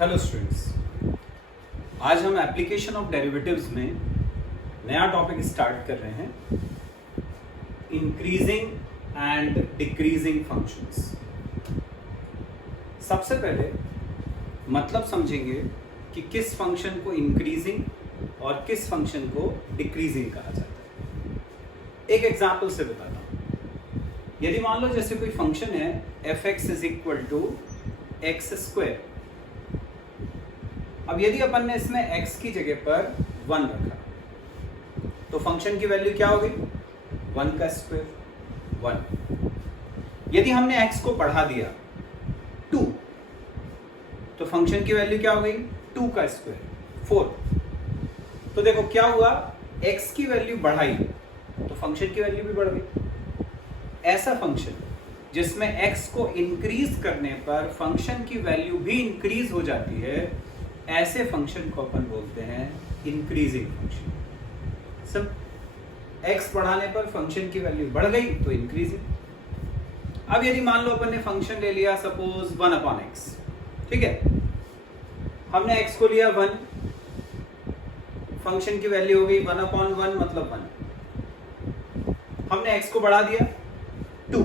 Hello students, आज हम application of derivatives में नया टॉपिक स्टार्ट कर रहे हैं, इंक्रीजिंग एंड डिक्रीजिंग फंक्शंस। सबसे पहले मतलब समझेंगे कि किस फंक्शन को इंक्रीजिंग और किस फंक्शन को डिक्रीजिंग कहा जाता है। एक एग्जाम्पल से बताता हूँ। यदि मान लो जैसे कोई फंक्शन है f(x) is equal to x square. अब यदि अपन ने इसमें x की जगह पर 1 रखा तो फंक्शन की वैल्यू क्या हो गई? 1 का स्क्वायर 1। यदि हमने x को बढ़ा दिया 2 तो फंक्शन की वैल्यू क्या हो गई? 2 का स्क्वायर 4। तो देखो क्या हुआ, x की वैल्यू बढ़ाई तो फंक्शन की वैल्यू भी बढ़ गई। ऐसा फंक्शन जिसमें x को इंक्रीज करने पर फंक्शन की वैल्यू भी इंक्रीज हो जाती है, ऐसे फंक्शन को अपन बोलते हैं इंक्रीजिंग फंक्शन। सब x बढ़ाने पर फंक्शन की वैल्यू बढ़ गई तो इंक्रीजिंग। अब यदि मान लो अपन ने फंक्शन ले लिया सपोज 1/x, ठीक है, हमने x को लिया 1, फंक्शन की वैल्यू हो गई 1/1 मतलब 1। हमने x को बढ़ा दिया 2,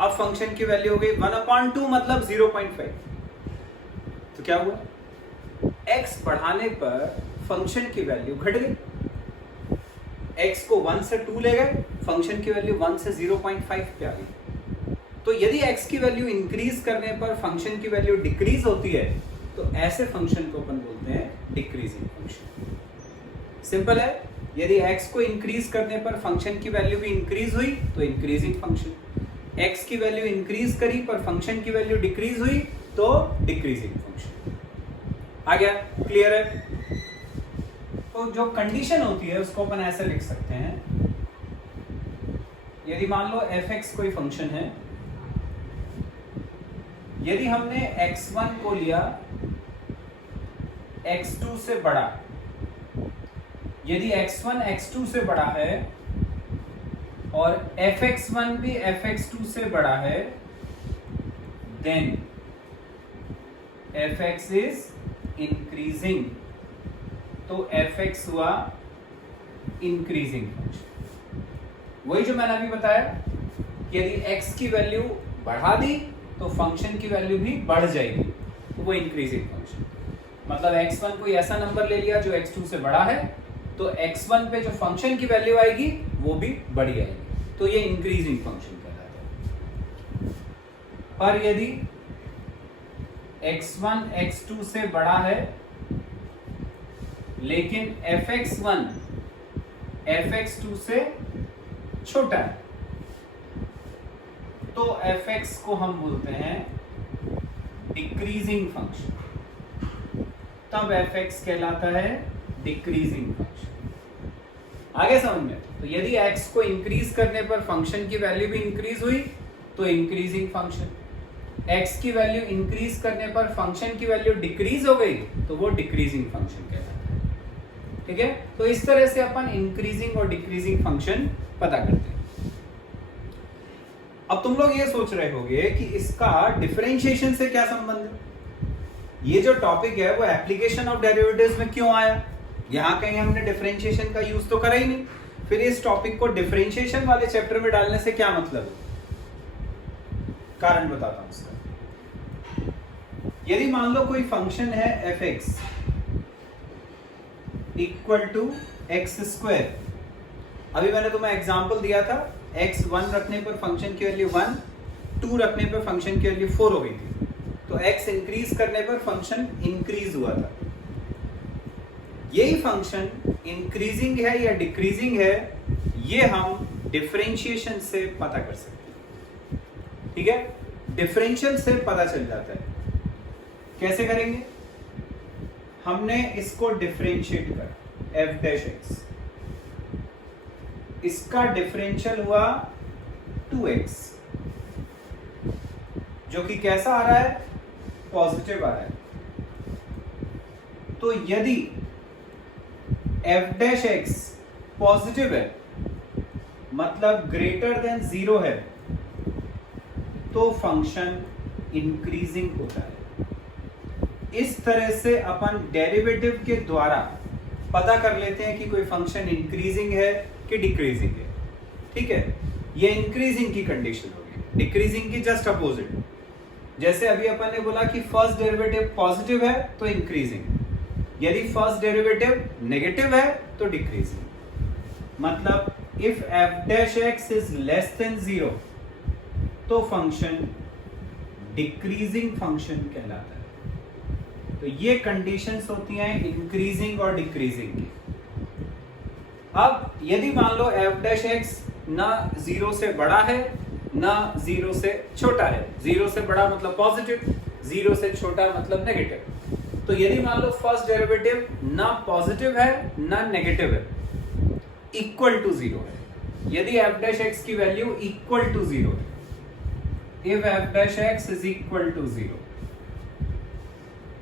अब फंक्शन की वैल्यू हो गई 1/2 मतलब 0.5। तो क्या हुआ, x बढ़ाने पर फंक्शन की वैल्यू घट गई। x को 1 से 2 ले गए, फंक्शन की वैल्यू 1 से 0.5 पे आ गई। तो यदि x की वैल्यू इंक्रीज करने पर फंक्शन की वैल्यू डिक्रीज होती है तो ऐसे फंक्शन को अपन बोलते हैं डिक्रीजिंग फंक्शन। सिंपल है, यदि x को इंक्रीज करने पर फंक्शन की वैल्यू भी इंक्रीज हुई तो इंक्रीजिंग फंक्शन, x की वैल्यू इंक्रीज करी पर फंक्शन की वैल्यू डिक्रीज हुई तो डिक्रीजिंग फंक्शन। आ गया? क्लियर है? तो जो कंडीशन होती है उसको अपन ऐसे लिख सकते हैं। यदि मान लो f(x) कोई फंक्शन है, यदि हमने x1 को लिया x2 से बड़ा, यदि x1 x2 से बड़ा है और f(x1) भी f(x2) से बड़ा है, देन f(x) इज इंक्रीजिंग। तो f(x) हुआ इंक्रीजिंग फंक्शन। वही जो मैंने अभी बताया, यदि x की वैल्यू बढ़ा दी तो फंक्शन की वैल्यू भी बढ़ जाएगी, तो वो इंक्रीजिंग फंक्शन। मतलब x1 कोई ऐसा नंबर ले लिया जो x2 से बड़ा है, तो x1 पे जो फंक्शन की वैल्यू आएगी वो भी बढ़ी आएगी, तो ये इंक्रीजिंग फंक्शन कहलाता है। पर यदि x1 x2 से बड़ा है लेकिन f(x1) f(x2) से छोटा है, तो f(x) को हम बोलते हैं डिक्रीजिंग फंक्शन। तब f(x) कहलाता है डिक्रीजिंग फंक्शन। आगे समझ में? तो यदि x को इंक्रीज करने पर फंक्शन की वैल्यू भी इंक्रीज हुई तो इंक्रीजिंग फंक्शन, x की वैल्यू इंक्रीज करने पर फंक्शन की वैल्यू डिक्रीज हो गई तो वो डिक्रीजिंग फंक्शन कहलाता है। ठीक है, तो इस तरह से अपन इंक्रीजिंग और डिक्रीजिंग फंक्शन पता करते हैं। अब तुम लोग ये सोच रहे होंगे कि इसका डिफरेंशिएशन से क्या संबंध है? ये जो टॉपिक है वो एप्लीकेशन ऑफ डेरिवेटिव्स में क्यों आया? यहां कहीं हमने डिफरेंशिएशन का यूज तो करा ही नहीं, फिर इस टॉपिक को डिफरेंशिएशन वाले चैप्टर में डालने से क्या मतलब है? कारण बताता हूं इसका। यदि मान लो कोई फंक्शन है f(x) equal to x square. अभी मैंने तुम्हें एग्जांपल दिया था, x 1 रखने पर फंक्शन की वैल्यू 1, 2 रखने पर फंक्शन की वैल्यू 4 हो गई थी, तो x इंक्रीज करने पर फंक्शन इंक्रीज हुआ था। यही फंक्शन इंक्रीजिंग है या डिक्रीजिंग है, ये हम डिफरेंशिएशन से पता कर सकते हैं। ठीक है, डिफरेंशियल से पता चल जाता है। कैसे करेंगे? हमने इसको डिफरेंशिएट कर f'(x), इसका डिफरेंशियल हुआ 2x, जो कि कैसा आ रहा है? पॉजिटिव आ रहा है। तो यदि f'(x) पॉजिटिव है मतलब ग्रेटर देन 0 है, तो फंक्शन इंक्रीजिंग होता है। इस तरह से अपन डेरिवेटिव के द्वारा पता कर लेते हैं कि कोई फंक्शन इंक्रीजिंग है कि डिक्रीजिंग है। ठीक है, ये इंक्रीजिंग की कंडीशन होगी, डिक्रीजिंग की जस्ट अपोजिट। जैसे अभी अपन ने बोला कि फर्स्ट डेरिवेटिव पॉजिटिव है तो इंक्रीजिंग, यदि फर्स्ट डेरिवेटिव नेगेटिव है तो डिक्रीजिंग। मतलब if f dash x is less than 0 तो फंक्शन डिक्रीजिंग फंक्शन कहलाता है। तो ये कंडीशंस होती हैं इंक्रीजिंग और डिक्रीजिंग की। अब यदि मान लो f डैश x ना 0 से बड़ा है ना 0 से छोटा है, 0 से बड़ा मतलब पॉजिटिव, 0 से छोटा मतलब नेगेटिव। तो यदि मान लो फर्स्ट डेरिवेटिव ना पॉजिटिव है ना नेगेटिव है, इक्वल टू 0 है, यदि f डैश x की वैल्यू इक्वल टू 0 है, if f dash x is equal to 0,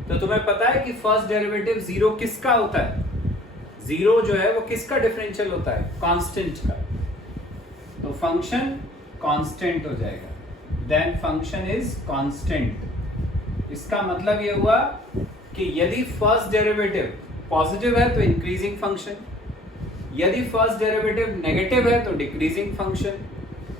तो तुम्हें पता है कि फर्स्ट डेरिवेटिव 0 किसका होता है? 0 जो है वो किसका डिफरेंशियल होता है? कांस्टेंट का। तो फंक्शन कांस्टेंट हो जाएगा, देन फंक्शन इज कांस्टेंट। इसका मतलब ये हुआ कि यदि फर्स्ट डेरिवेटिव पॉजिटिव है तो इंक्रीजिंग फंक्शन, यदि फर्स्ट डेरिवेटिव नेगेटिव है तो डिक्रीजिंग फंक्शन,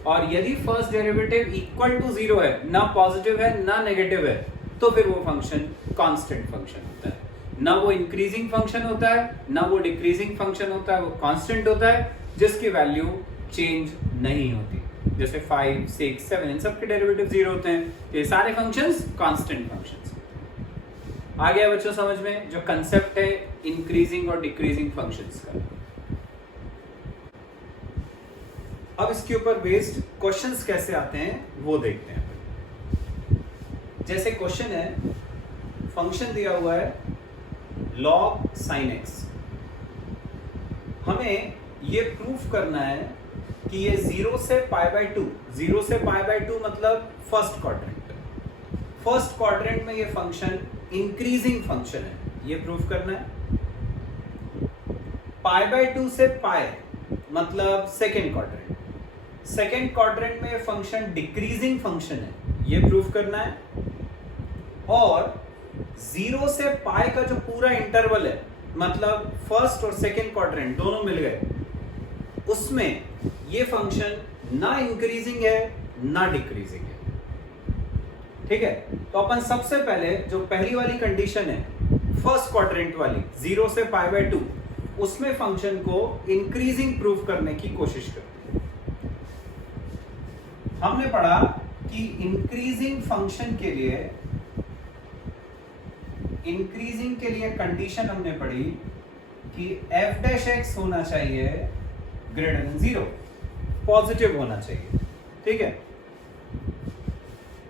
और यदि फर्स्ट डेरिवेटिव इक्वल टू 0 है, ना पॉजिटिव है ना नेगेटिव है, तो फिर वो फंक्शन कांस्टेंट फंक्शन होता है। ना वो इंक्रीजिंग फंक्शन होता है ना वो डिक्रीजिंग फंक्शन होता है, वो कांस्टेंट होता है जिसकी वैल्यू चेंज नहीं होती। जैसे 5, 6, 7 इन सब के डेरिवेटिव 0 होते हैं, ये सारे फंक्शंस कांस्टेंट फंक्शंस। आ गया बच्चों समझ में जो कंसेप्ट है इंक्रीजिंग और डिक्रीजिंग फंक्शंस का। अब इसके ऊपर बेस्ड क्वेश्चंस कैसे आते हैं वो देखते हैं। जैसे क्वेश्चन है, फंक्शन दिया हुआ है log sin x, हमें ये प्रूफ करना है कि ये 0 से π/2, 0 से π/2 मतलब फर्स्ट क्वाड्रेंट, फर्स्ट क्वाड्रेंट में ये फंक्शन इंक्रीजिंग फंक्शन है, ये प्रूफ करना है। π/2 से π मतलब सेकेंड क्वाड्रेंट, सेकेंड क्वाड्रेंट में ये फंक्शन डिक्रीजिंग फंक्शन है, ये प्रूफ करना है। और 0 से π का जो पूरा इंटरवल है, मतलब फर्स्ट और सेकेंड क्वाड्रेंट दोनों मिल गए, उसमें ये फंक्शन ना इंक्रीजिंग है ना डिक्रीजिंग है। ठीक है, तो अपन सबसे पहले जो पहली वाली कंडीशन है फर्स्ट क्वाड्रेंट वाली 0 से π/2, उसमें फंक्शन को इंक्रीजिंग प्रूफ करने की कोशिश करते हैं। हमने पढ़ा कि इंक्रीजिंग फंक्शन के लिए कंडीशन हमने पढ़ी कि f डैश x होना चाहिए ग्रेटर देन 0, पॉजिटिव होना चाहिए। ठीक है,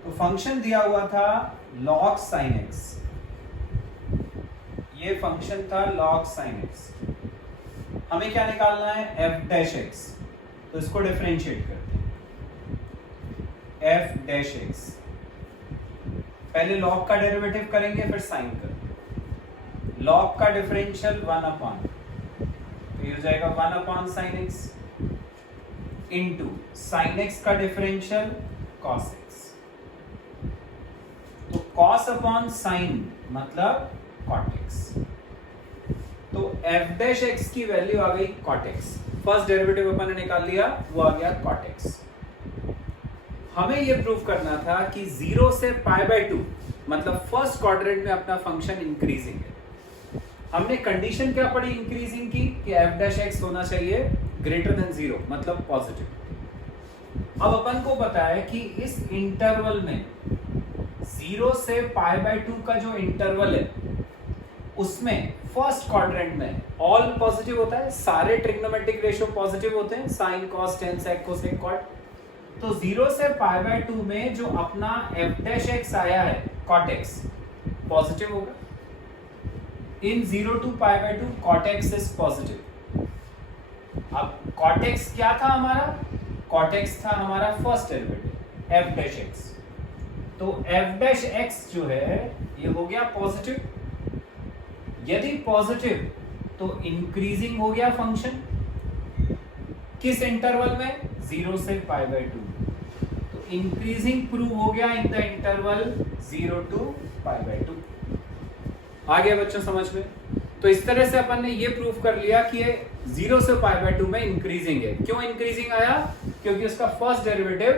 तो फंक्शन दिया हुआ था log sin x, ये फंक्शन था log sin x। हमें क्या निकालना है? f डैश x, तो इसको डिफरेंशिएट करते हैं। f डैश x, पहले log का डेरिवेटिव करेंगे फिर साइन करेंगे। log का डिफरेंशियल 1/, तो ये हो जाएगा 1 sin x into sin x का डिफरेंशियल cos x, तो cos अपॉन sin मतलब cot x। तो f डैश x की वैल्यू आ गई cot x, फर्स्ट डेरिवेटिव अपन ने निकाल लिया, वो आ गया cot x। हमें ये प्रूफ करना था कि 0 से π/2 मतलब फर्स्ट क्वाड्रेंट में अपना फंक्शन इंक्रीजिंग है। हमने कंडीशन क्या पढ़ी इंक्रीजिंग की कि f डैश x होना चाहिए ग्रेटर देन 0 मतलब पॉजिटिव। अब अपन को पता है कि इस इंटरवल में 0 से π/2 का जो इंटरवल है उसमें फर्स्ट क्वाड्रेंट में ऑल पॉजिटिव होता है, सारे ट्रिग्नोमेट्रिक रेशियो पॉजिटिव होते हैं, sine cos tan sec cosec cot. तो 0 से π/2 में जो अपना f डैश x आया है cot x पॉजिटिव होगा। इन 0 to π/2 cot x is positive. अब cot x क्या था हमारा? cot x था हमारा first derivative f dash x, तो f डैश x जो है ये हो गया पॉजिटिव। यदि पॉजिटिव तो इंक्रीजिंग हो गया फंक्शन, किस इंटरवल में? 0 से π/2, तो इंक्रीजिंग प्रूव हो गया इन द इंटरवल 0 to π/2। आ गया बच्चों समझ में? तो इस तरह से अपन ने ये प्रूव कर लिया कि ये 0 से π/2 में इंक्रीजिंग है। क्यों इंक्रीजिंग आया? क्योंकि उसका फर्स्ट डेरिवेटिव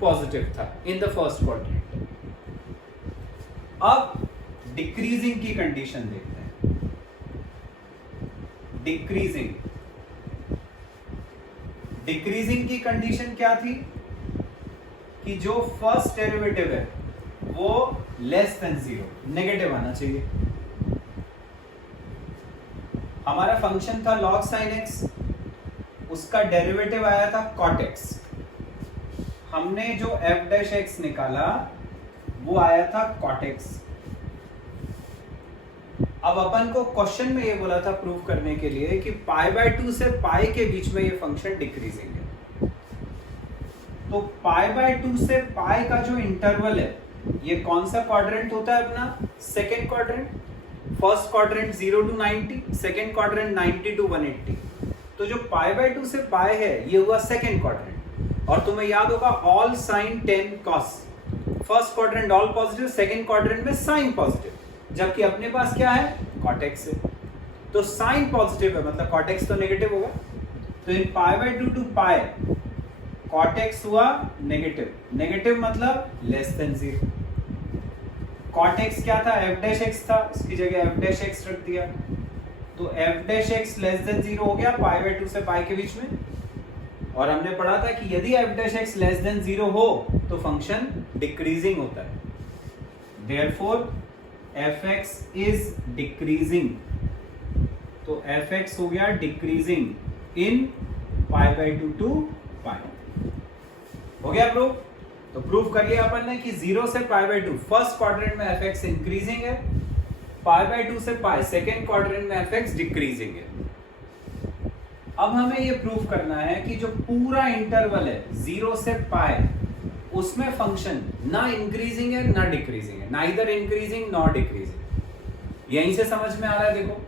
पॉजिटिव था इन द फर्स्ट क्वाड्रेंट। अब डिक्रीजिंग की कंडीशन देखते हैं। डिक्रीजिंग की कंडीशन क्या थी कि जो फर्स्ट डेरिवेटिव है वो लेस देन 0, नेगेटिव आना चाहिए। हमारा फंक्शन था log sin x, उसका डेरिवेटिव आया था cot x। हमने जो f डैश x निकाला वो आया था cot x। अब अपन को क्वेश्चन में ये बोला था प्रूव करने के लिए कि π/2 से पाई के बीच में ये फंक्शन डिक्रीजिंग है। तो π/2 से पाई का जो इंटरवल है ये कौन सा क्वाड्रेंट होता है अपना? Second quadrant. First quadrant 0 to 90, second quadrant 90 to 180। तो जो π/2 से पाई है ये हुआ सेकेंड क्वाड्रेंट। और तुम्हें याद होगा all sine 10 cos, first quadrant all positive, second quadrant में साइन पॉजिटिव, जबकि अपने पास क्या है? cot x है। तो साइन पॉजिटिव है मतलब cot x तो नेगेटिव होगा। तो इन π/2 to पाई cot x हुआ नेगेटिव, नेगेटिव मतलब लेस देन 0। cot x क्या था? f डैश x था, उसकी जगह f डैश x रख दिया। तो f dash x less than 0 हो गया π/2 से पाई के बीच में। और हमने पढ़ा था कि यदि f dash x less than 0 हो तो फंक्शन डिक्रीजिंग होता है। Therefore fx is decreasing. तो fx हो गया डिक्रीजिंग इन π/2 टू पाई। हो गया प्रूफ? तो प्रूफ कर लिया अपन ने कि 0 से π/2 फर्स्ट क्वाड्रेंट में fx इंक्रीजिंग है, π/2 से पाई सेकेंड क्वाड्रेंट में fx डिक्रीजिंग है। अब हमें ये प्रूफ करना है कि जो पूरा इंटरवल है 0 से पाई उसमें फंक्शन ना इंक्रीजिंग है ना डिक्रीजिंग है, नाइदर इंक्रीजिंग नॉर डिक्रीजिंग। यहीं से समझ में आ रहा है। देखो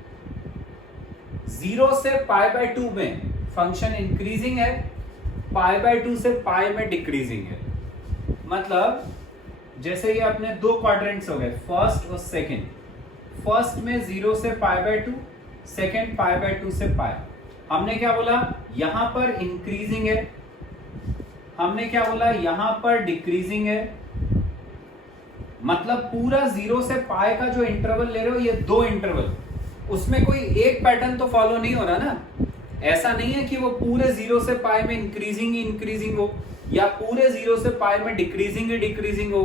0 से π/2 में फंक्शन इंक्रीजिंग है, π/2 से पाई में डिक्रीजिंग है। मतलब जैसे ये अपने दो क्वाड्रेंट्स हो गए फर्स्ट और सेकंड। फर्स्ट में 0 से π/2, सेकंड π/2 से पाई। हमने क्या बोला? यहां पर इंक्रीजिंग है, हमने क्या बोला? यहां पर डिक्रीजिंग है। मतलब पूरा 0 से पाई का जो इंटरवल ले रहे हो ये दो इंटरवल, उसमें कोई एक पैटर्न तो फॉलो नहीं हो रहा ना। ऐसा नहीं है कि वो पूरे 0 से पाई में इंक्रीजिंग ही इंक्रीजिंग हो या पूरे 0 से पाई में डिक्रीजिंग ही डिक्रीजिंग हो।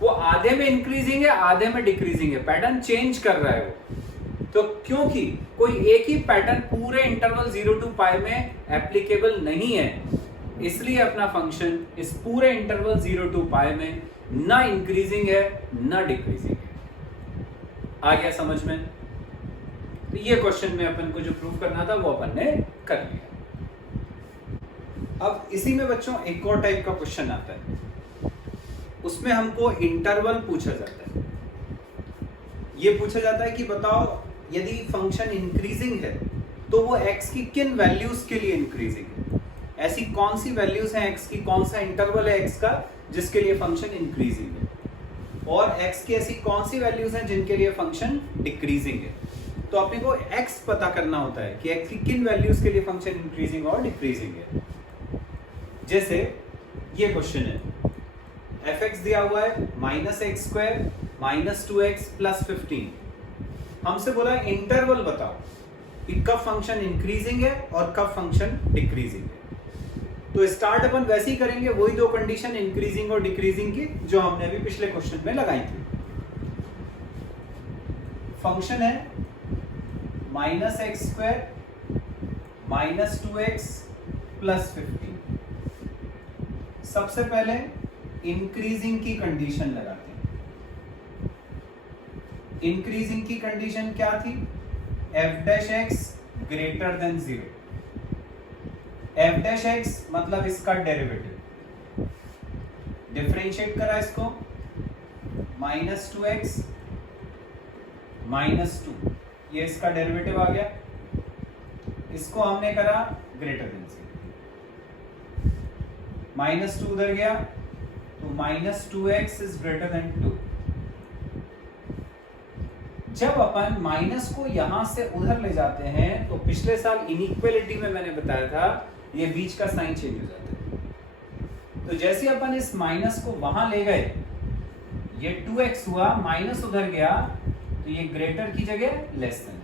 वो आधे में इंक्रीजिंग है आधे में डिक्रीजिंग है, पैटर्न चेंज कर रहा है वो। तो क्योंकि कोई एक ही पैटर्न पूरे इंटरवल 0 टू पाई में एप्लीकेबल नहीं है, इसलिए अपना फंक्शन इस पूरे इंटरवल 0 टू पाई में ना इंक्रीजिंग है ना डिक्रीजिंग है। आ गया समझ में? तो ये क्वेश्चन में अपन को जो प्रूफ करना था वो अपन ने कर लिया। अब इसी में बच्चों एक और टाइप का क्वेश्चन आता है, उसमें हमको इंटरवल पूछा जाता है। ये पूछा जाता है कि बताओ यदि फंक्शन इंक्रीजिंग है तो वो x की किन वैल्यूज के लिए इंक्रीजिंग है? ऐसी कौन सी वैल्यूज हैं x की, कौन सा इंटरवल है x का जिसके लिए फंक्शन इंक्रीजिंग है, और x की ऐसी कौन सी वैल्यूज हैं जिनके लिए फंक्शन डिक्रीजिंग है। तो अपने को x पता करना होता है कि x की किन वैल्यूज के लिए फंक्शन इंक्रीजिंग और डिक्रीजिंग है। जैसे ये क्वेश्चन है, fx दिया हुआ है -x² -2x + 15। हमसे बोला इंटरवल बताओ कि कब फंक्शन इंक्रीजिंग है और कब फंक्शन डिक्रीजिंग है। तो स्टार्ट अपन वैसे ही करेंगे, वही दो कंडीशन इंक्रीजिंग और डिक्रीजिंग की जो हमने अभी पिछले क्वेश्चन में लगाई थी। फंक्शन है -x² -2x + 15। सबसे पहले इंक्रीजिंग की कंडीशन लगाते हैं। इंक्रीजिंग की कंडीशन क्या थी? f' greater 0। f' मतलब इसका डेरिवेटिव, डिफरेंशिएट करा इसको, -2x -2, ये इसका डेरिवेटिव आ गया। इसको हमने करा ग्रेटर देन 0, -2 उधर गया तो -2x इज ग्रेटर देन 2। जब अपन माइनस को यहां से उधर ले जाते हैं तो पिछले साल इनइक्वालिटी में मैंने बताया था ये बीच का साइन चेंज हो जाता है। तो जैसे अपन इस माइनस को वहां ले गए, ये 2x हुआ, माइनस उधर गया तो ये ग्रेटर की जगह लेस देन।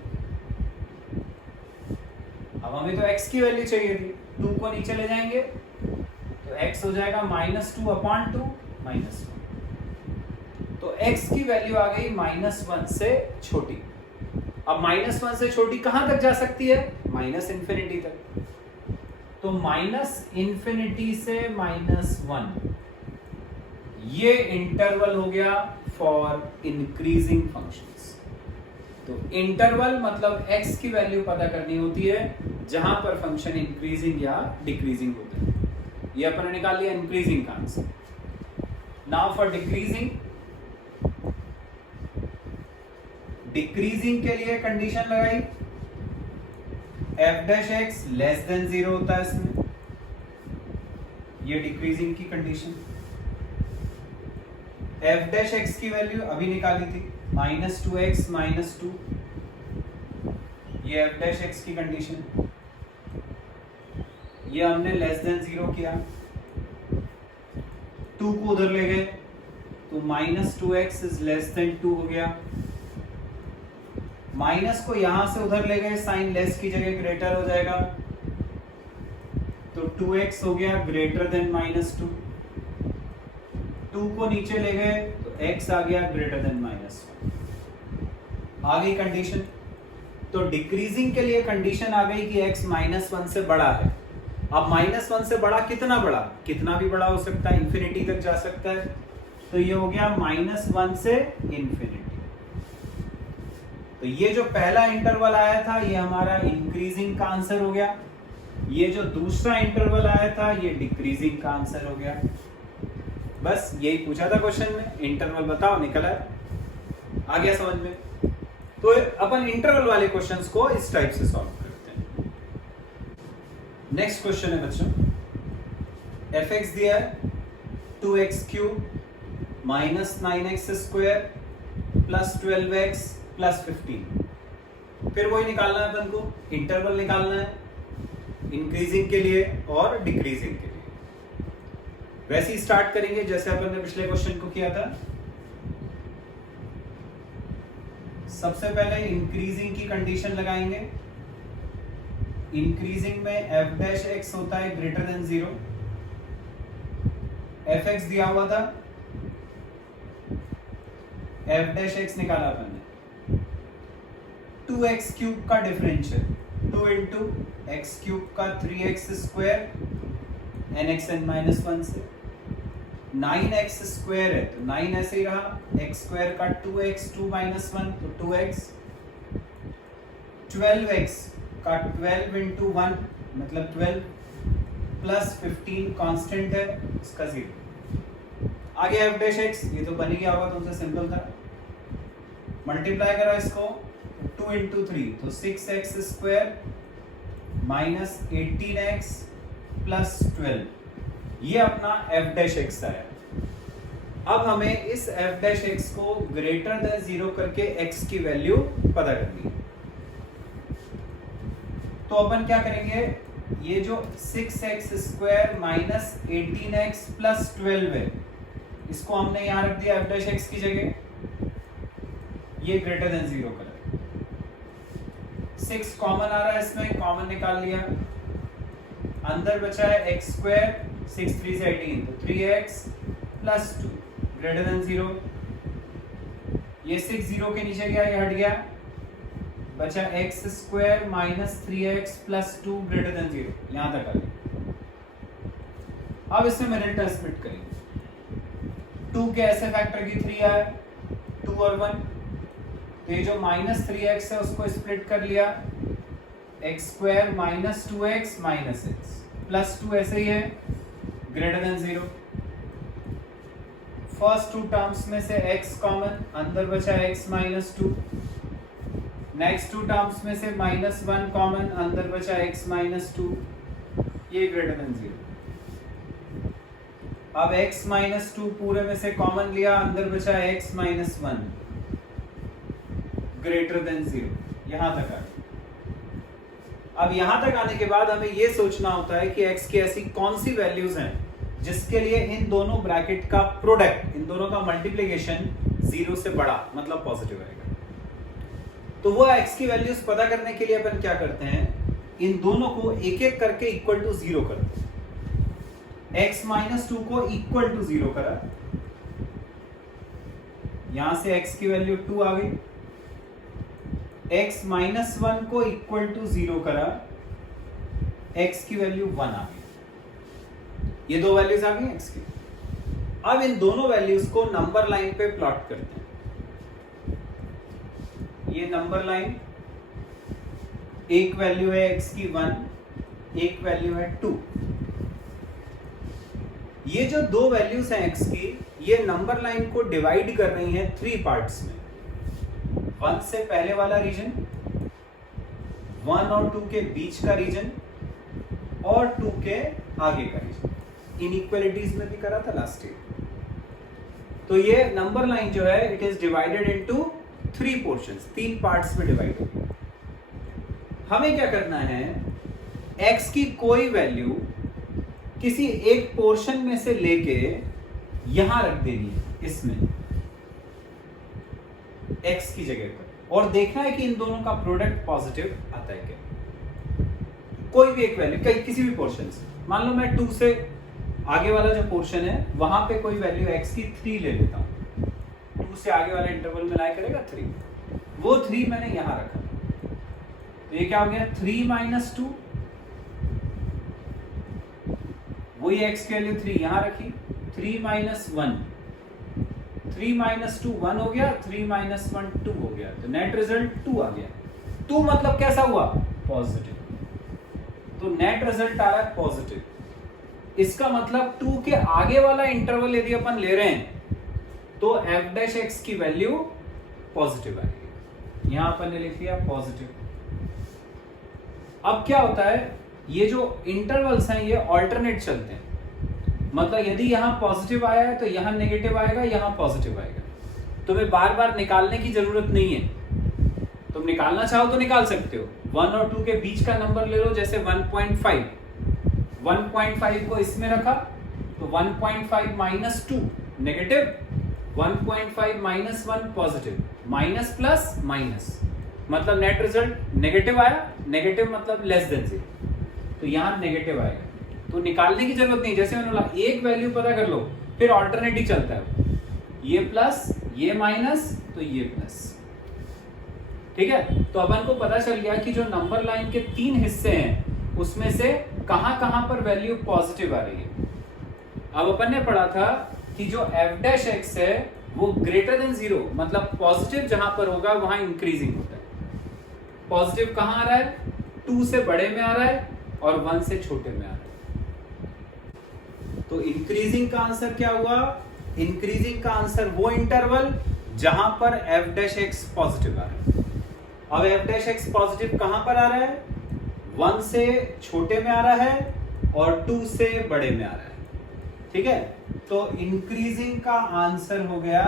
अब हमें तो x की वैल्यू चाहिए थी, 2 को नीचे ले जाएंगे तो x हो जाएगा -2/2 -1। तो x की वैल्यू आ गई -1 से छोटी। अब -1 से छोटी कहां तक जा सकती है? -∞ तक। तो -∞ से -1 ये इंटरवल हो गया फॉर इंक्रीजिंग फंक्शंस। तो इंटरवल मतलब x की वैल्यू पता करनी होती है जहां पर फंक्शन इंक्रीजिंग या डिक्रीजिंग होता है। ये अपन ने निकाल लिया इंक्रीजिंग का answer. Now for decreasing, decreasing के लिए कंडीशन लगाई, f' लेस देन 0 होता है इसमें, ये डिक्रीजिंग की कंडीशन। f' की वैल्यू अभी निकाली थी -2x -2, ये f' की कंडीशन। ये हमने लेस देन 0 किया, 2 को उधर ले गए तो -2x इज लेस देन 2 हो गया। माइनस को यहां से उधर ले गए, साइन लेस की जगह ग्रेटर हो जाएगा तो 2x हो गया ग्रेटर देन -2। 2 को नीचे ले गए तो x आ गया ग्रेटर देन -1। आ गई कंडीशन। तो डिक्रीजिंग के लिए कंडीशन आ गई कि x -1 से बड़ा है। अब -1 से बड़ा कितना बड़ा? कितना भी बड़ा हो सकता है, इंफिनिटी तक जा सकता है। तो ये हो गया -1 से इंफिनिटी। तो ये जो पहला इंटरवल आया था ये हमारा इंक्रीजिंग का आंसर हो गया। ये जो दूसरा इंटरवल आया था ये डिक्रीजिंग का आंसर हो गया। बस यही पूछा था क्वेश्चन में, इंटरवल बताओ, निकला है। आ गया समझ में? तो अपन इंटरवल वाले क्वेश्चंस को इस टाइप से सॉल्व करते हैं। नेक्स्ट क्वेश्चन है बच्चों, fx दिया है 2x³ -9x² + 12x + 15। फिर वही निकालना है अपन को, इंटरवल निकालना है इंक्रीजिंग के लिए और डिक्रीजिंग के लिए। वैसे ही स्टार्ट करेंगे जैसे अपन ने पिछले क्वेश्चन को किया था। सबसे पहले इंक्रीजिंग की कंडीशन लगाएंगे। इंक्रीजिंग में f' होता है ग्रेटर देन 0। fx दिया हुआ था, f' निकाला अपन ने। 2x³ का डिफरेंशियल 2 × x³ का 3x² nxn-1 से 9x² है तो 9 ऐसे ही रहा, x² का 2x2 - 1 तो 2x, 12x का 12 × 1 मतलब 12 + 15 कांस्टेंट है, इसका 0। आगे f', ये तो बन ही गया होगा, तुमसे सिंपल था। मल्टीप्लाई करो इसको 2 × 3 तो 6x² - 18x + 12, ये अपना f' आया। अब हमें इस f' को ग्रेटर देन 0 करके x की वैल्यू पता करनी है। तो अपन क्या करेंगे, ये जो 6x² - 18x + 12 है इसको हमने यहां रख दिया f' की जगह, ये ग्रेटर देन 0 करें। 6 कॉमन आ रहा है इसमें, कॉमन निकाल लिया, अंदर बचा है x², 6 3 से 18 तो 3x + 2 ग्रेटर देन 0। ये 6 0 के नीचे गया, ये हट गया, बचा x² - 3x + 2 ग्रेटर देन 0, यहां तक आ गया। अब इसमें मिनट स्प्लिट करेंगे। 2 के ऐसे फैक्टर की 3 आया, 2 और 1, तो ये जो -3x है उसको स्प्लिट कर लिया, x² - 2x - x + 2 ऐसे ही है ग्रेटर देन 0। फर्स्ट 2 टर्म्स में से x कॉमन, अंदर बचा x - 2। नेक्स्ट 2 टर्म्स में से -1 कॉमन, अंदर बचा x - 2, ये ग्रेटर देन 0। अब x - 2 पूरे में से कॉमन लिया, अंदर बचा x - 1, ग्रेटर देन 0, यहां तक आ गए। अब यहां तक आने के बाद हमें यह सोचना होता है कि x की ऐसी कौन सी वैल्यूज हैं जिसके लिए इन दोनों ब्रैकेट का प्रोडक्ट, इन दोनों का मल्टीप्लिकेशन 0 से बड़ा मतलब पॉजिटिव आएगा। तो वो x की वैल्यूज पता करने के लिए अपन क्या करते हैं, इन दोनों को एक एक करके इक्वल टू 0 करते हैं। x माइनस 2 को इक्वल टू 0 करा, यहां से x की वैल्यू 2 आ गई। x माइनस 1 को इक्वल टू 0 करा, x की वैल्यू 1 आ गई। ये दो वैल्यूज आ गई x की। अब इन दोनों वैल्यूज को नंबर लाइन पे प्लॉट करते हैं। ये नंबर लाइन, एक वैल्यू है x की 1, एक वैल्यू है 2। ये जो दो वैल्यूज हैं x की, ये नंबर लाइन को डिवाइड कर रही हैं 3 पार्ट्स में। 1 से पहले वाला रीजन, 1 और 2 के बीच का रीजन, और 2 के आगे का रीजन। इनइक्वालिटीज में भी करा था लास्ट ईयर। तो ये नंबर लाइन जो है, it is divided into 3 portions, 3 parts में डिवाइड होगी। हमें क्या करना है, x की कोई वैल्यू किसी एक पोर्शन में से लेके यहां रख देनी है, इसमें x की जगह पर, और देखना है कि इन दोनों का प्रोडक्ट पॉजिटिव आता है क्या। कोई भी एक वैल्यू, किसी भी पोर्शन से, मान लो मैं 2 से आगे वाला जो पोर्शन है वहां पे कोई वैल्यू x की 3 ले लेता हूं। 2 से आगे वाला इंटरवल में लाया करेगा 3, वो 3 मैंने यहां रखा। तो ये क्या हो गया, 3 माइनस 2, वही x की वैल्यू 3 यहां रखी। 3 माइनस 1, 3 माइनस 2 1 हो गया, 3 माइनस 1 2 हो गया। तो नेट रिजल्ट 2 आ गया। 2 मतलब कैसा हुआ, पॉजिटिव। तो नेट रिजल्ट आ रहा है पॉजिटिव। इसका मतलब 2 के आगे वाला इंटरवल यदि अपन ले रहे हैं तो f डैश x की वैल्यू पॉजिटिव आएगी। यहां अपन ने लिख दिया पॉजिटिव। अब क्या होता है, ये जो इंटरवल्स हैं ये ऑल्टरनेट चलते हैं। मतलब यदि यहां पॉजिटिव आया है तो यहां नेगेटिव आएगा, यहां पॉजिटिव आएगा। तुम्हें बार बार निकालने की जरूरत नहीं है। तुम निकालना चाहो तो निकाल सकते हो। 1 और 2 के बीच का नंबर ले लो, जैसे 1.5। 1.5 को इसमें रखा तो 1.5 minus 2 negative, 1.5 minus 1 positive, minus plus minus, मतलब नेट रिजल्ट नेगेटिव आया। नेगेटिव मतलब लेस देन 0, तो यहां नेगेटिव आएगा। तो निकालने की जरूरत नहीं, जैसे मैंने बोला एक वैल्यू पता कर लो, फिर ऑल्टरनेट ही चलता है। ये प्लस, ये माइनस, तो ये प्लस। ठीक है, तो अपन को पता चल गया कि जो नंबर लाइन के 3 हिस्से हैं उसमें से कहां कहां पर वैल्यू पॉजिटिव आ रही है। अब अपन ने पढ़ा था कि जो f डैश x है वो ग्रेटर देन 0, मतलब पॉजिटिव जहां पर होगा वहां इंक्रीजिंग होता है। पॉजिटिव कहां आ रहा है, 2 से बड़े में आ रहा है और 1 से छोटे में आ रहा है। तो इंक्रीजिंग का आंसर क्या हुआ, इंक्रीजिंग का आंसर वो इंटरवल जहां पर f डैश x पॉजिटिव आ रहा है। अब f डैश x पॉजिटिव कहां पर आ रहा है, 1 से छोटे में आ रहा है और 2 से बड़े में आ रहा है। ठीक है, तो इंक्रीजिंग का आंसर हो गया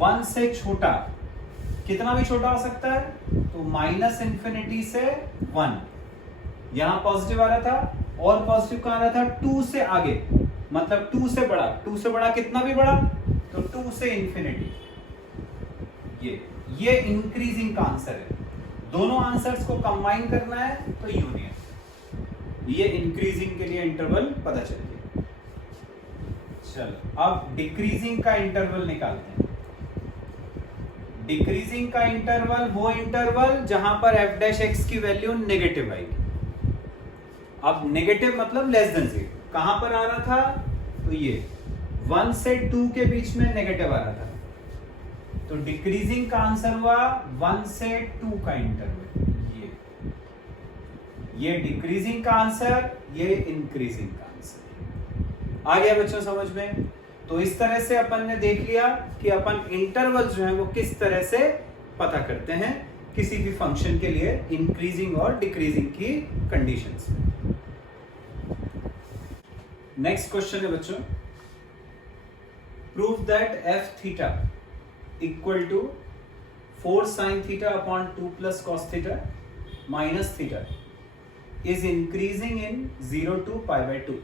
1 से छोटा। कितना भी छोटा हो सकता है, तो माइनस इंफिनिटी से 1, यहां पॉजिटिव आ रहा था, और पॉजिटिव कहां आ रहा था, 2 से आगे, मतलब 2 से बड़ा। 2 से बड़ा कितना भी बड़ा, तो 2 से इंफिनिटी। ये इंक्रीजिंग का आंसर है। दोनों आंसर्स को कंबाइन करना है तो यूनियन। ये इंक्रीजिंग के लिए इंटरवल पता चल गया। चलो अब डिक्रीजिंग का इंटरवल निकालते हैं। डिक्रीजिंग का इंटरवल वो इंटरवल जहां पर f डैश x की वैल्यू नेगेटिव आएगी। अब नेगेटिव मतलब लेस देन 0, कहां पर आ रहा था, तो ये 1 से 2 के बीच में नेगेटिव आ रहा था। तो डिक्रीजिंग का आंसर हुआ 1 से 2 का इंटरवल। ये डिक्रीजिंग का आंसर, ये इंक्रीजिंग का आंसर। आ गया बच्चों समझ में। तो इस तरह से अपन ने देख लिया कि अपन इंटरवल जो है वो किस तरह से पता करते हैं किसी भी फंक्शन के लिए इंक्रीजिंग और डिक्रीजिंग की कंडीशंस में। नेक्स्ट क्वेश्चन है बच्चों, prove that f theta equal to 4 sin theta upon 2 plus cos theta minus theta is increasing in 0 to pi by 2।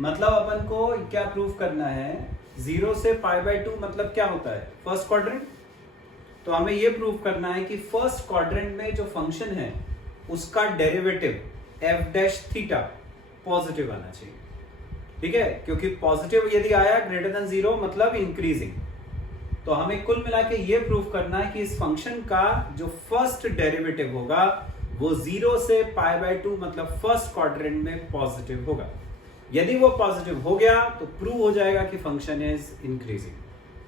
मतलब अपन को क्या प्रूव करना है, 0 से पाई बाय 2 मतलब क्या होता है, फर्स्ट क्वाड्रेंट। तो हमें ये प्रूव करना है कि फर्स्ट क्वाड्रेंट में जो फंक्शन है उसका derivative F dash theta positive आना चाहिए। ठीक है, क्योंकि पॉजिटिव यदि आया ग्रेटर देन 0 मतलब इंक्रीजिंग। तो हमें कुल मिला के ये प्रूव करना है कि इस फंक्शन का जो फर्स्ट डेरिवेटिव होगा वो 0 से पाई बाय 2 मतलब फर्स्ट क्वाड्रेंट में पॉजिटिव होगा। यदि वो पॉजिटिव हो गया तो प्रूव हो जाएगा कि फंक्शन इज इंक्रीजिंग।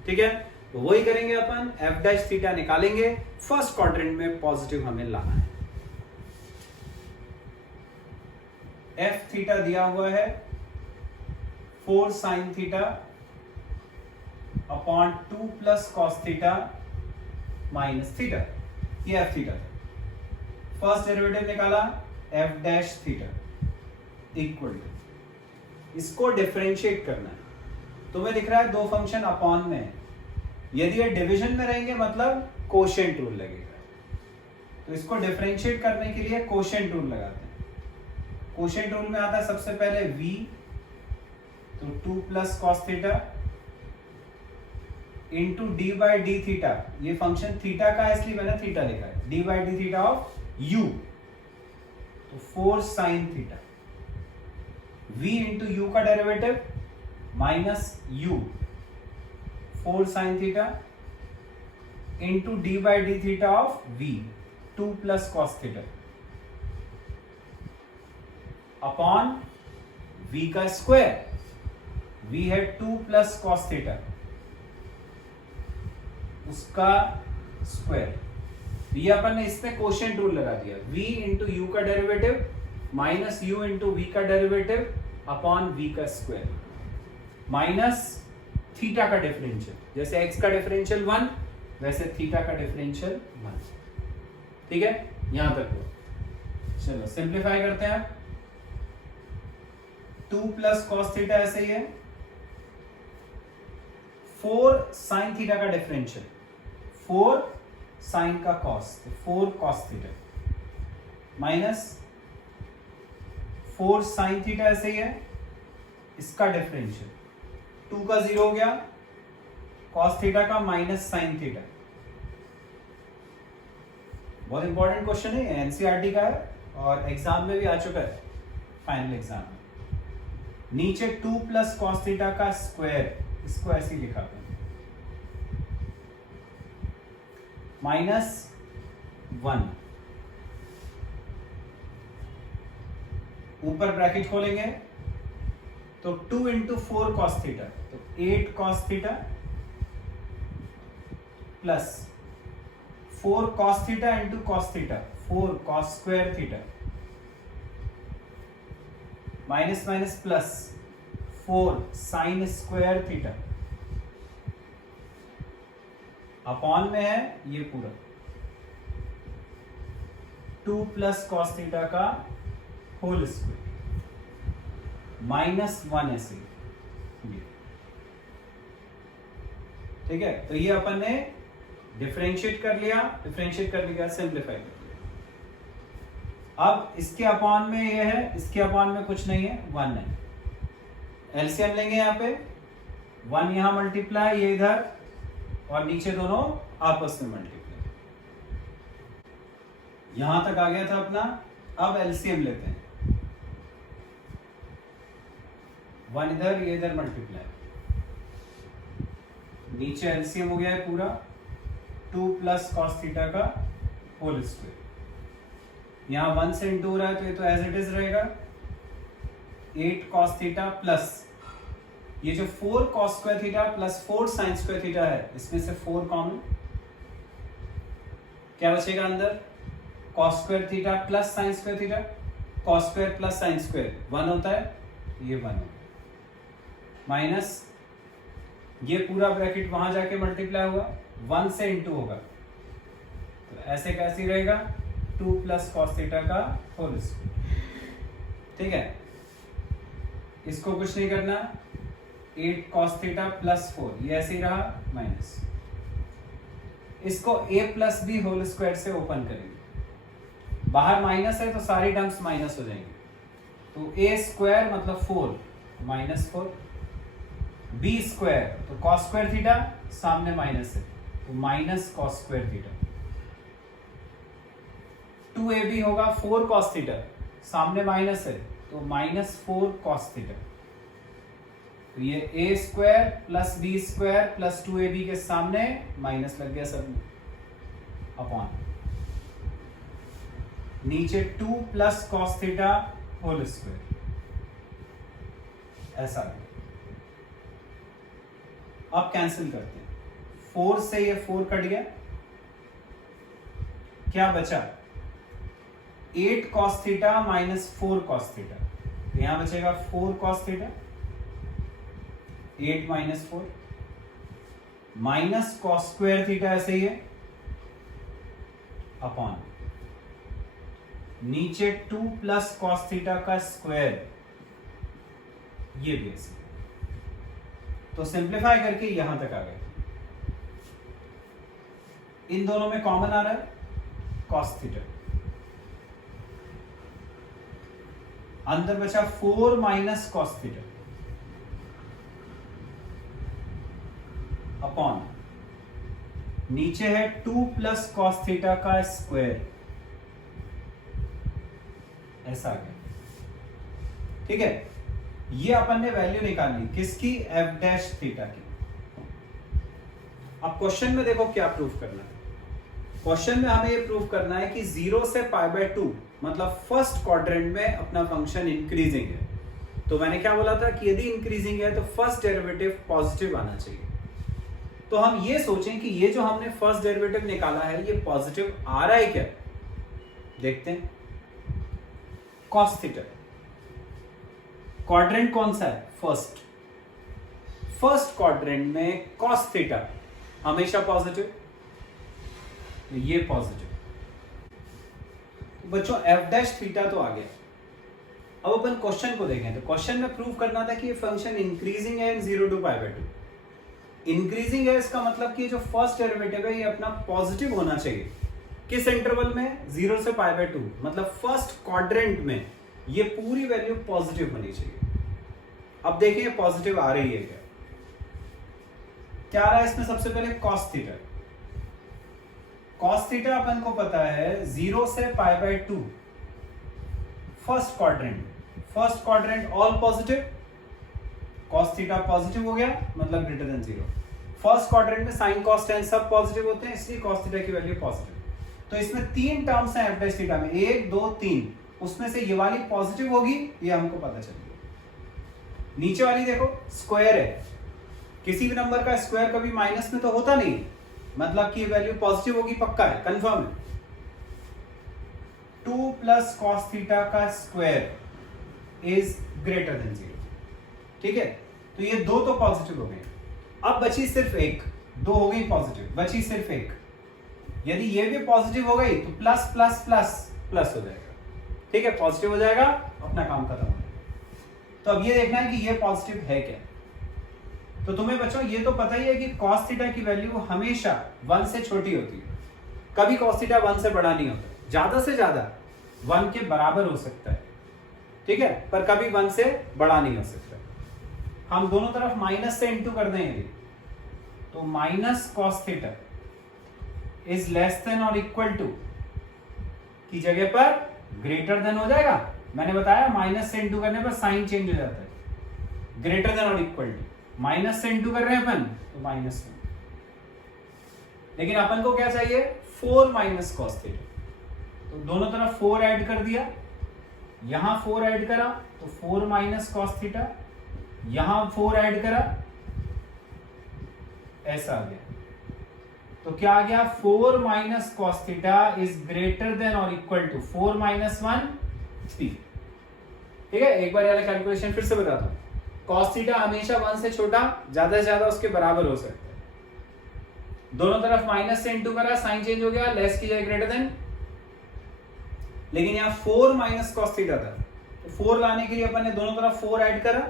ठीक है, तो वही करेंगे अपन, एफ डैश थीटा निकालेंगे, फर्स्ट क्वाड्रेंट में पॉजिटिव हमें लाना है। एफ थीटा दिया हुआ है 4 sin theta upon 2 plus cos theta minus theta, ये एफ थीटा था। फर्स्ट डेरिवेटिव निकाला f dash theta equal to, इसको डिफरेंशिएट करना है। तुम्हें दिख रहा है दो फंक्शन अपॉन में, यदि ये डिवीजन में रहेंगे मतलब कोशेंट रूल लगेगा। तो इसको डिफरेंशिएट करने के लिए कोशेंट रूल लगाते हैं। कोशेंट रूल में आता है सबसे पहले v, तो 2 plus cos theta into D by D theta, ये फंक्शन थीटा का है इसलिए मैंने थीटा लिखा है, D by D theta of u, तो 4 sin theta, v into U का derivative minus u 4 sin theta into D by D theta of v 2 plus cos theta upon v का square, v है 2 plus cos theta उसका square. ये अपन ने इसमें quotient rule लगा दिया, v इंटू यू का derivative minus u into v का डेरिवेटिव अपॉन v का स्क्वायर माइनस थीटा का डिफरेंशियल, जैसे x का डिफरेंशियल 1 वैसे थीटा का डिफरेंशियल 1। ठीक है, यहां तक हो। चलो सिंप्लीफाई करते हैं। 2 प्लस कॉस थीटा ऐसे ही है, 4 sin थीटा का डिफरेंशियल, 4 sin का कॉस, तो 4 cos theta minus 4 sin theta ऐसे ही है, इसका डिफरेंशियल 2 का 0 हो गया, cos थीटा का माइनस sin थीटा। बहुत इंपॉर्टेंट क्वेश्चन है, एनसीईआरटी का है और एग्जाम में भी आ चुका है, फाइनल एग्जाम में। नीचे 2 प्लस cos थीटा का स्क्वायर, इसको ऐसे ही लिखा था, माइनस 1, ऊपर ब्रैकेट खोलेंगे तो 2 इंटू 4 cos थीटा, तो 8 cos theta plus 4 cos theta into cos theta, 4 cos square theta minus minus plus 4 sin square theta upon में है ये पूरा 2 प्लस cos थीटा का होल स्क्वायर माइनस 1 ऐसे। ठीक है, तो ये अपन ने डिफरेंशिएट कर लिया, डिफरेंशिएट करने के बाद सिंप्लीफाई कर लिया। अब इसके अपॉन में ये है, इसके अपॉन में कुछ नहीं है, 1 है। एलसीएम लेंगे यहाँ पे, 1 यहां मल्टीप्लाई, ये इधर और नीचे दोनों आपस में मल्टीप्लाई। यहां तक आ गया था अपना। अब एलसीएम लेते हैं, 1 इधर, ये इधर मल्टीप्लाई, नीचे एलसीएम हो गया है पूरा 2 प्लस कॉस थीटा का होल स्क्वायर। यहां 1 से इंटू हो रहा है तो ये तो एज इट इज रहेगा, 8 कॉस थीटा प्लस ये जो 4 cos square theta plus 4 sin square theta है, इसमें से 4 कॉमन, क्या बचेगा अंदर, cos square theta plus sin square theta, cos square plus sin square 1 होता है, ये 1 होगा माइनस ये पूरा ब्रैकेट वहां जाके मल्टीप्लाई हुआ, 1 से इंटू होगा तो ऐसे कैसे रहेगा, 2 प्लस कॉस थीटा का होल स्क्वायर। ठीक है, इसको कुछ नहीं करना, 8 cos थीटा प्लस 4 ये ऐसे ही रहा माइनस इसको a plus b whole square से ओपन करेंगे, बाहर माइनस है तो सारी टर्म्स माइनस हो जाएंगे, तो a स्क्वायर मतलब 4 माइनस 4, b स्क्वायर तो कॉस स्क्वायर थीटा, सामने माइनस है तो minus cos square theta, 2ab होगा 4 कॉस थीटा, सामने माइनस है तो माइनस 4 कॉस थीटा, तो ये a square plus b square plus 2ab के सामने माइनस लग गया सब अपॉन नीचे 2 plus cos theta whole square, ऐसा है। अब कैंसिल करते हैं, 4 से ये 4 कट गया, क्या बचा 8 cos theta minus 4 cos theta, तो यहां बचेगा 4 cos theta, 8 minus 4 minus cos square theta ऐसे ही है अपॉन नीचे 2 प्लस कॉस थीटा का स्क्वायर, ये भी ऐसे, तो सिंप्लीफाई करके यहां तक आ गए। इन दोनों में कॉमन आ रहा है कॉस थीटा, अंदर बचा 4 माइनस कॉस थीटा अपॉन नीचे है 2 प्लस कॉस थीटा का स्क्वायर, ऐसा आ गया। ठीक है, ये अपन ने वैल्यू निकालनी किसकी, एफ डैश थीटा की। अब क्वेश्चन में देखो क्या प्रूफ करना है, क्वेश्चन में हमें ये प्रूफ करना है कि 0 से π/2 मतलब फर्स्ट क्वाड्रेंट में अपना फंक्शन इंक्रीजिंग है। तो मैंने क्या बोला था कि यदि इंक्रीजिंग है तो फर्स्ट डेरिवेटिव पॉजिटिव आना चाहिए। तो हम ये सोचें कि ये जो हमने फर्स्ट डेरिवेटिव निकाला है ये पॉजिटिव आ रहा है क्या, देखते हैं। कॉस थीटा, क्वाड्रेंट कौन सा है, फर्स्ट, फर्स्ट क्वाड्रेंट में कॉस थीटा हमेशा पॉजिटिव, तो ये पॉजिटिव। तो बच्चों एफ डैश थीटा तो आ गया। अब अपन क्वेश्चन को देखें, तो क्वेश्चन में प्रूव करना था कि ये फंक्शन इंक्रीजिंग है इन 0 to π/2। इंक्रीजिंग है इसका मतलब कि जो फर्स्ट डेरिवेटिव है ये अपना पॉजिटिव होना चाहिए। किस इंटरवल में, 0 से π/2 मतलब फर्स्ट क्वाड्रेंट में ये पूरी वैल्यू पॉजिटिव होनी चाहिए। अब देखिए पॉजिटिव आ रही है क्या, क्या आ रहा है इसमें, सबसे पहले कॉस थीटा। कॉस थीटा अपन को पता है 0 से π/2 first quadrant all positive, cos theta positive हो गया मतलब ग्रेटर देन 0। फर्स्ट क्वाड्रेंट में साइन कॉस टेन सब पॉजिटिव होते हैं, इसलिए कॉस थीटा की वैल्यू पॉजिटिव। तो इसमें 3 टर्म्स हैं एफ डैश थीटा में, 1 2 3, उसमें से ये वाली पॉजिटिव होगी, ये हमको पता चल गया। नीचे वाली देखो स्क्वायर है, किसी भी नंबर का स्क्वायर कभी माइनस में तो होता नहीं, मतलब कि वैल्यू पॉजिटिव होगी, पक्का है, कंफर्म है। 2 प्लस कॉस थीटा का स्क्वायर इज ग्रेटर देन 0। ठीक है, तो ये 2 तो पॉजिटिव हो गए। अब बची सिर्फ एक, 2 हो गई पॉजिटिव, बची सिर्फ एक। यदि ये भी पॉजिटिव हो गई तो प्लस प्लस प्लस प्लस हो जाएगा। ठीक है, पॉजिटिव हो जाएगा, अपना काम खत्म हो जाएगा। तो अब ये देखना है कि ये पॉजिटिव है क्या। तो तुम्हें बच्चों ये तो पता ही है कि cos थीटा की वैल्यू हमेशा 1 से छोटी होती है, कभी cos थीटा 1 से बड़ा नहीं होता, ज्यादा से ज्यादा 1 के बराबर हो सकता है। ठीक है, पर कभी 1 से बड़ा नहीं हो सकता। हम दोनों तरफ माइनस से इंटू कर देंगे तो minus cos theta is less than और इक्वल टू की जगह पर ग्रेटर देन हो जाएगा। मैंने बताया माइनस से इंटू करने पर साइन चेंज हो जाता है, ग्रेटर देन और इक्वल टू। माइनस से इंटू कर रहे हैं अपन तो -1, लेकिन अपन को क्या चाहिए, 4 माइनस cos थीटा। तो दोनों तरफ 4 ऐड कर दिया, यहां 4 ऐड करा तो 4 माइनस cos थीटा, यहां 4 ऐड करा, ऐसा आ गया। तो क्या आ गया, 4 minus cos theta is greater than और इक्वल टू 4 माइनस 1 3। ठीक है, एक बार वाला कैलकुलेशन फिर से बताता हूं। cos थीटा हमेशा 1 से छोटा, ज्यादा से ज्यादा उसके बराबर हो सकता है। दोनों तरफ माइनस से इंटू करा, साइन चेंज हो गया, लेस की जगह ग्रेटर देन। लेकिन यहां 4 माइनस cos थीटा था, तो 4 लाने के लिए अपन ने दोनों तरफ 4 ऐड करा,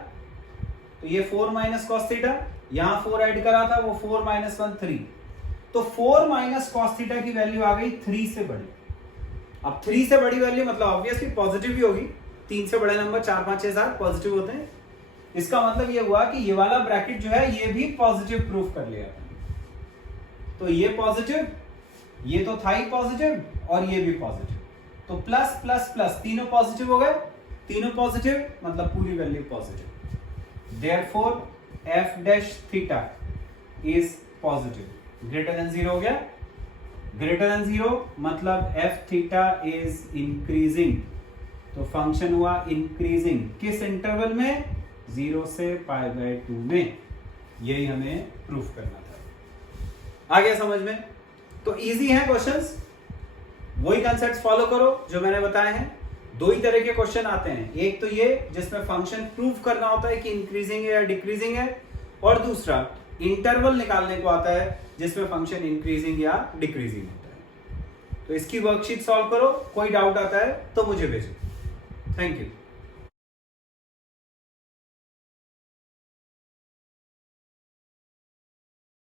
तो ये 4 माइनस cos थीटा, यहां 4 ऐड करा था वो 4 माइनस 1 3, तो 4 माइनस कॉस थीटा की वैल्यू आ गई 3 से बड़ी। अब 3 से बड़ी वैल्यू मतलब ऑब्वियसली पॉजिटिव ही होगी, 3 से बड़े नंबर 4 5 6 7 पॉजिटिव होते हैं। इसका मतलब ये हुआ कि ये वाला ब्रैकेट जो है ये भी पॉजिटिव प्रूफ कर लिया। तो ये पॉजिटिव, ये तो था ही पॉजिटिव और ये भी पॉजिटिव, तो प्लस प्लस प्लस तीनों पॉजिटिव हो गए, तीनों पॉजिटिव मतलब पूरी value positive. Therefore f dash theta is positive, greater than 0 हो गया। ग्रेटर देन 0 मतलब f थीटा इज इंक्रीजिंग, तो फंक्शन हुआ इंक्रीजिंग किस इंटरवल में, 0 से π/2 में। यही हमें प्रूफ करना था। आ गया समझ में? तो इजी है क्वेश्चंस, वही कंसेप्ट्स फॉलो करो जो मैंने बताए हैं। दो ही तरह के क्वेश्चन आते हैं, एक तो ये जिसमें फंक्शन प्रूफ करना होता है कि इंक्रीजिंग है या डिक्रीजिंग है, और दूसरा इंटरवल निकालने को आता है जिसमें फंक्शन इंक्रीजिंग या डिक्रीजिंग होता है। तो इसकी वर्कशीट सॉल्व करो, कोई डाउट आता है तो मुझे भेजो। Thank you.